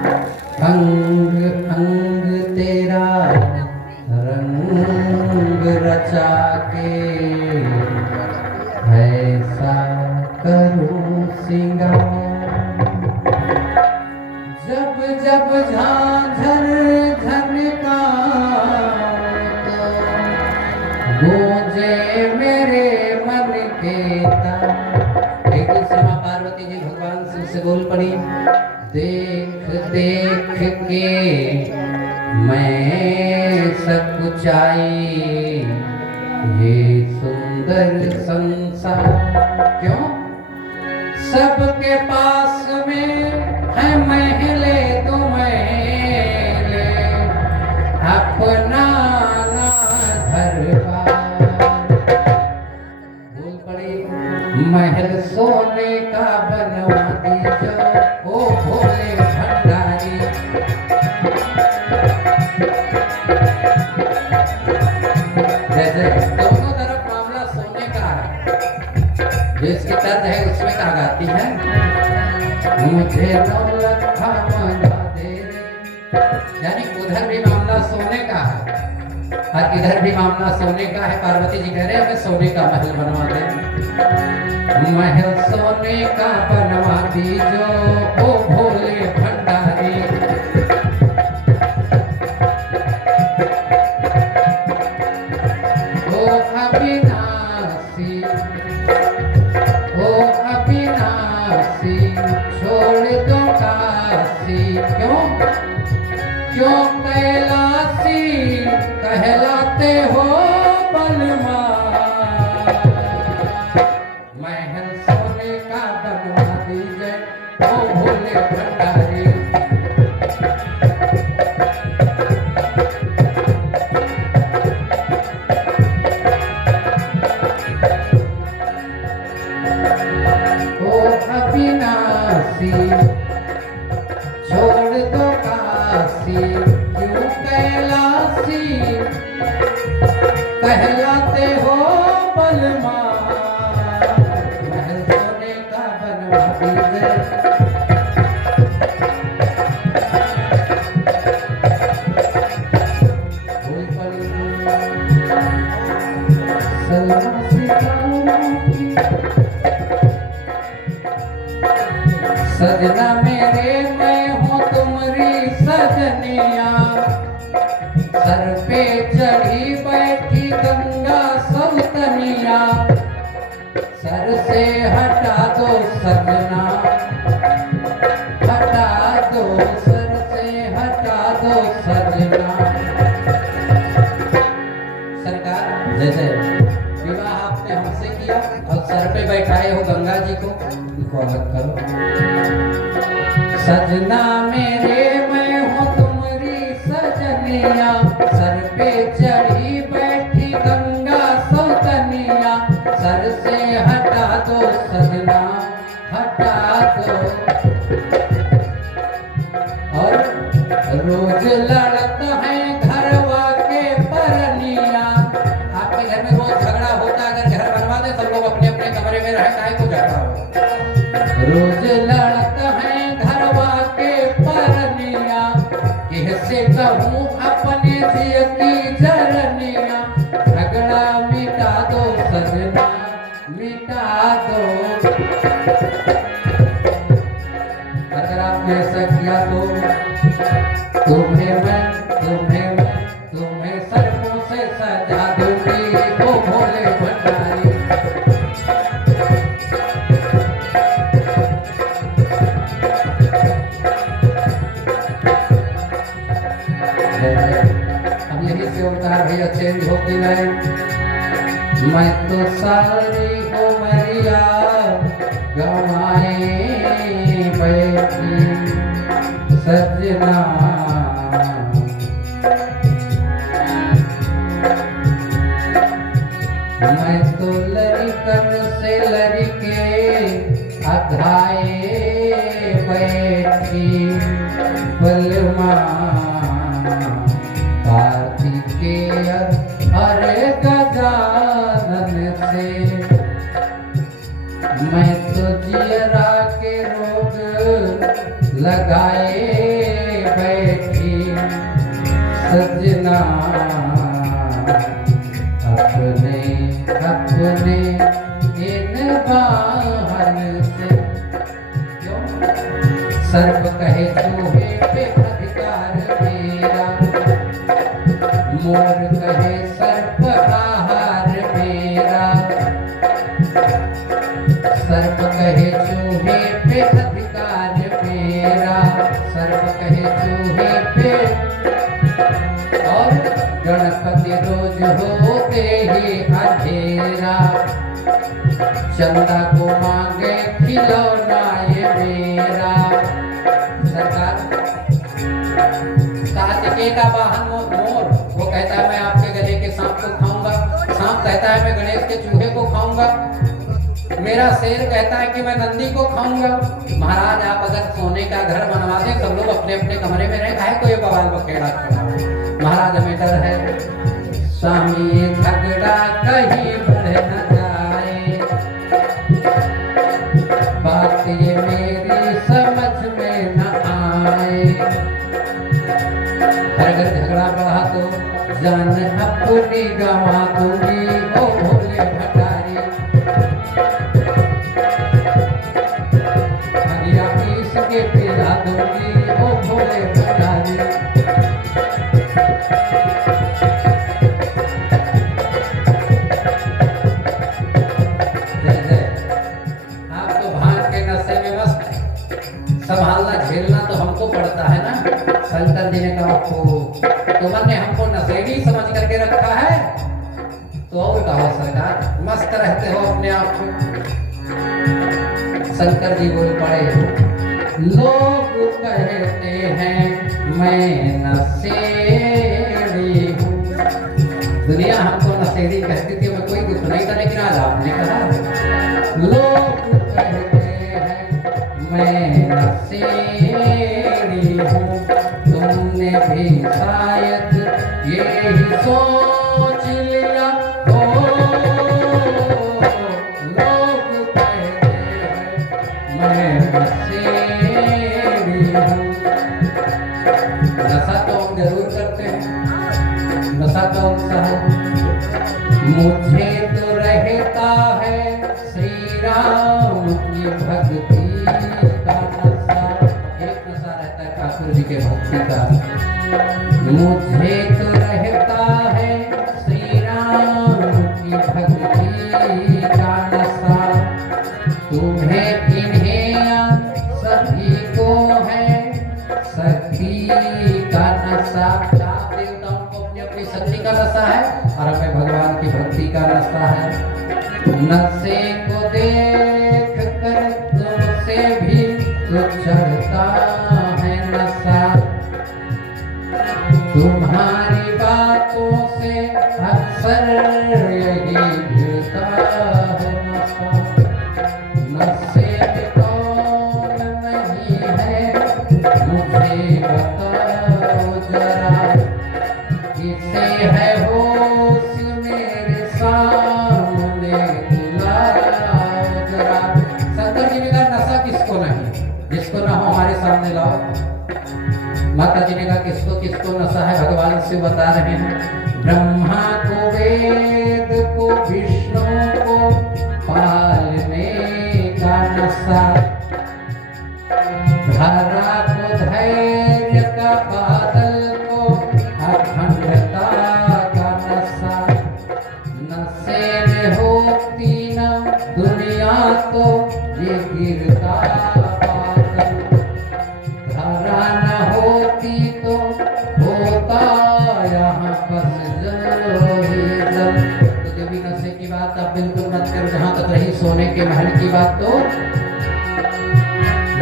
अंग अंग तेरा रंग रचा के ऐसा करूं सिंगार, जब जब झांझर झनका तो गूंजे मेरे मन के तार। एक दिन से मां पार्वती जी भगवान शिव से बोल पड़ी, देख देख के मैं सब कुछ आई, ये सुंदर संसार क्यों सबके पास में है महले तो महले, अपना ना दरबार। बोल पड़ी, महल सोने का बनवा दीजो ओ भोले भंडारी। जैसे दोनों तरफ मामला सोने का है, जो इसकी तर्ज है उसमें कहा गाती है, मुझे नौलखा मंगा दे रे। यानी उधर भी मामला सोने का है और इधर भी मामला सोने का है। पार्वती जी कह रहे हैं हमें सोने का महल बनवा दे, महल सोने का बनवा दीजो ओ भोले भंडारी। ओ अविनाशी, ओ अविनाशी, छोड़ दो काशी। क्यों क्यों कैलाशी कहलाते हो बलवान, महल सोने का बनवा दीजिए ओ भोले भंडारी। ओ अविनाशी, छोड़ दो काशी, क्यों कैलाशी कहलाते हो बलवान, महल सोने का बनवा दीजिए। बोल पड़ी, सलमा सितारों की सजना मेरे मैं हूँ तुम्हारी सजनिया, सर पे चढ़ी बैठी गंगा सवतनिया, सर से हटा दो सजना, हटा दो सर से हटा दो सजना। सरकार जैसे विवाह आपने हमसे किया और सर पे बैठाए हो गंगा जी को, इनको अलग करो। सजना मेरे मैं हूँ तुम्हारी सजनिया, सर पे चढ़ी बैठी गंगा सौतनिया, सर से हटा दो सजना, हटा दो। और रोज लड़ता है घरवा के परनिया, आपके घर में रोज झगड़ा होता, अगर घर बनवा दे सब लोग अपने अपने कमरे में रहे, काहे को जाता हो। रोज लड़ता है घरवा के परनिया, किससे कहूँ अपने जिय की जरनिया, झगड़ा मिटा दो सजना, मिटा दो। अगर आपने ऐसा किया तो तुम्हें मैं तुम्हें सर्पों से सजा दूंगी ओ भोले भंडारी। अब यही से उतार भैया चेंज होती है। मैं तो सारी उमरिया गवाए बैठी सजना, मैं तो लड़कन से लड़के अघाए बैठी बलमा, कार्तिकेय अरे गजानन से, मैं तो जियरा के रोग लगाए सजना अपने अपने इन वाहन से क्यों सर्प कहे चूहे पे अधिकार मेरा, मोर कहे सर्प आहार मेरा, सर्प कहे चूहे पे अधिकार मेरा, सर्प कहे चूहे पे, और गणपति रोज होते ही अंधेरा, चंदा को मांगे खिलौना ये मेरा। सरकार कार्तिकेय का वाहन मोर, वो कहता है मैं आपके गले के सांप को खाऊंगा, सांप कहता है मैं गणेश के चूहे को खाऊंगा, मेरा शेर कहता है कि मैं नंदी को खाऊंगा। महाराज आप अगर सोने का घर बनवा दें, सब लोग अपने अपने कमरे में रहे, काहे को ये बवाल बखेड़ा खड़ा। महाराज हमें डर है स्वामी ये झगड़ा कहीं बढ़ न जाए, बात ये मेरी समझ में न आए, अगर झगड़ा बढ़ा तो जान अपनी गंवा दूंगी ओ भोले भंडारी, हरिया पीस के पिला दूंगी ओ भोले भंडारी। संभालना झेलना तो हमको पड़ता है ना। शंकर जी ने कहा तुमने हमको नशेड़ी समझ करके रखा है, तो और कहो सरकार मस्त रहते हो अपने आप में। शंकर जी बोल पड़े लोग कहते हैं मैं नशेड़ी हूँ, दुनिया हमको नशेड़ी कहती थी, मैं कोई दुख नहीं था, लेकिन आज आपने कहा लोग कहते मैं नशेड़ी हूँ, तुमने भी शायद यही सोच लिया हो, लोग कहते हैं मैं नशेड़ी हूँ। नशा तो हम जरूर करते हैं, नशा कौन सा है? मुझे तो रहता है श्री राम की भक्ति का नशा, एक नशा रहता है ठाकुर जी के भक्ति का। मुझे तो रहता है श्री राम की भक्ति का नशा, तुम्हें इन्हें सभी को है शक्ति का नशा। आप देवताओं को अपनी अपनी शक्ति का नशा है और हमें भगवान की भक्ति का नशा है। नशे को देख कर तुमसे भी तो चढ़ता है नशा, तुम्हारी बातों से अक्सर यही भिड़ता है नशा। नशे में कौन नहीं है मुझे बताओ जरा, किसे है होश मेरे सामने लाओ जरा। शंकर जी ने कहा नशा किसको नहीं, जिसको ना हो हमारे सामने लाओ। माता जी ने कहा किसको किसको नशा है, भगवान शिव बता रहे हैं। ब्रह्मा को वेद को विष्णु को पालने का नशा, धरा को धैर्य का बादल को अखंडता का नशा। नशे में होती न दुनिया तो ये गिरता बादल, धरा न होती तो होता यहाँ बस जल ही जल। तो जब भी नशे की बात आप बिल्कुल मत करो। जहाँ तक रही सोने के महल की बात, तो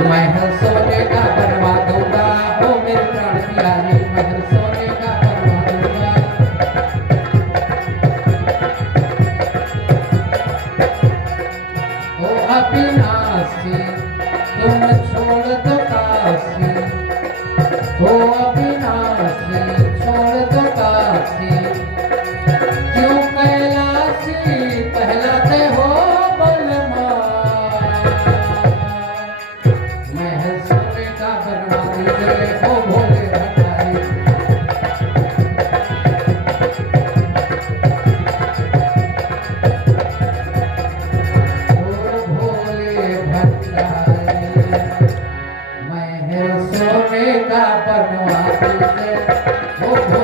महल सोने का बनवा दूंगा, ओ मेरे प्राण प्यारे महल सोने का बनवा दूंगा। ओ अविनाशी तुम छोड़ दो काशी, ओ अविनाशी छोड़ दो काशी, क्यों कैलाशी कहलाते हो बलमा। महल सोने का बनवा दीजिए ओ भोले भंडारी। बनवाती से वो